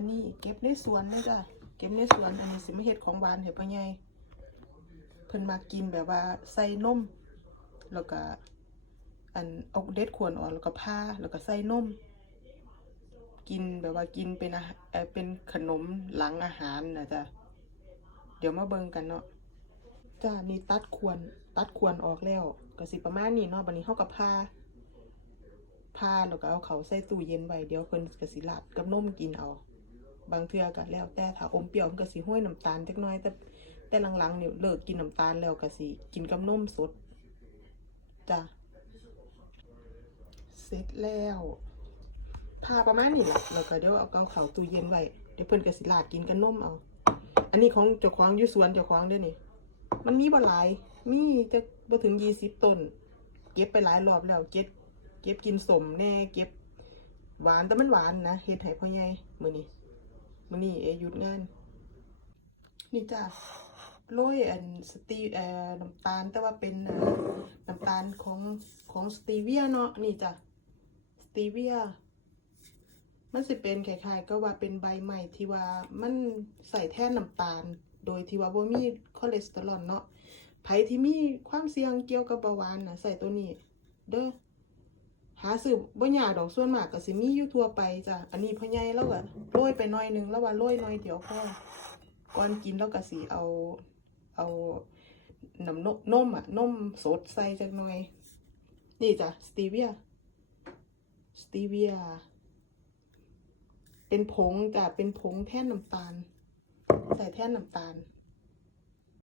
อันนี้เก็บในสวนเลยจ้ะเก็บในสวนอันนี้สิมาเฮ็ดของหวานให้พ่อใหญ่เพิ่นมากินแบบว่าใส่นมแล้วก็อันเอาเด็ดขวนออกแล้วก็ผ้าแล้วก็ใส่นมกินแบบว่ากินเป็นอาหารเป็นขนมหลังอาหารนะจ๊ะเดี๋ยวมาเบิ่งกันเนาะจ้านี่ตัดควรตัดควรออกแล้วก็สิประมาณนี้เนาะบัดนี้เฮาก็พาพาแล้วก็เอาเขาใส่ตู้เย็นไว้เดี๋ยวเพิ่นก็สิราดกับนมกินเอา บางเทื่อก็แล้ว แต่ถ้าอมเปรี้ยวมันก็สิห้อยน้ำตาลจักหน่อย แต่แต่หลังๆนี่เลิกกินน้ำตาลแล้วก็สิกินกับนมสดจ้ะเสร็จแล้วพาประมาณนี้แหละแล้วก็เดี๋ยวเอาเอาเขาตู้เย็นไว้เดี๋ยวเพิ่นก็สิราดกินกับนมเอา อันนี้ของเจ้าของอยู่สวนเจ้าของเด้อนี่ มันมีบ่หลาย มีจะบ่ถึงยี่สิบต้น เก็บไปหลายรอบแล้วเก็บเก็บกินสมแน่เก็บหวานแต่มันหวานนะเฮ็ดให้พ่อใหญ่มื้อนี้ มื้อนี้เอหยุดงาน นี่จ้ะโรยอันสตีเอ่อน้ำตาลแต่ว่าเป็นน้ำตาลของของสตีเวียเนาะนี่จ้ะสตีเวียมันสิเป็นคล้ายๆก็ว่าเป็นใบใหม่ที่ว่ามันใส่แท่นน้ำตาล โดยที่ว่าบ่มีคอเลสเตอรอลเนาะไผที่มีความเสี่ยงเกี่ยวกับเบาหวานนะใส่ตัวนี้ เด้อ หาซื้อบ่ยากดอกส่วนมากก็สิมีอยู่ทั่วไปจ้ะอันนี้พ่อใหญ่แล้วก็โรยไปหน่อยหนึงแล้วว่าโรยหน่อยเดียวพอก่อนกินแล้วก็สิเอาเอาน้ำนมนมอะนมสดใส่จักหน่อย นี่จ้ะสตีเวียสตีเวียเป็นผงจ้ะเป็นผงแท่นน้ำตาล ใส่แท่นน้ำตาล